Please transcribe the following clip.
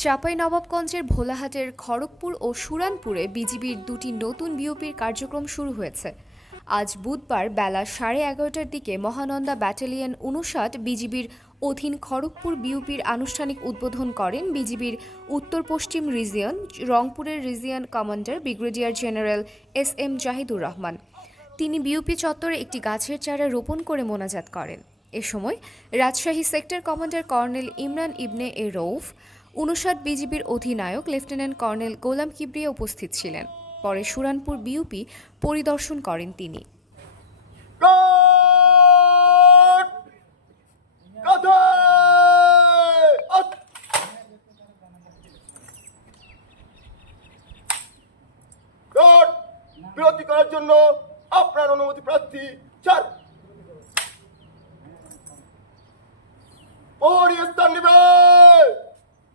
চাঁপাইনবাবগঞ্জের ভোলাহাটের খড়গপুর ও সুরানপুরে বিজিবির দুটি নতুন বিওপির কার্যক্রম শুরু হয়েছে। আজ বুধবার বেলা 11:30টার দিকে মহানন্দা ব্যাটালিয়ন ৫৯ বিজিবির অধীন খড়গপুর বিওপির আনুষ্ঠানিক উদ্বোধন করেন বিজিবির উত্তর পশ্চিম রিজিয়ন রংপুরের region commander brigadier general S M. Jahidur Rahman. তিনি বিওপি চত্বরে একটি গাছের চারা রোপণ করে মোনাজাত করেন। এ সময় Rajshahi sector commander colonel Imran Ibne A Rouf, ৫৯ বিজিবির অধিনায়ক লেফটেন্যান্ট কর্নেল গোলাম কিবরিয়া উপস্থিত ছিলেন। পরে সুরানপুর বিওপি পরিদর্শন করেন তিনি। বিরতি করার জন্য আপনার অনুমতি প্রার্থী স্থান নেবেন।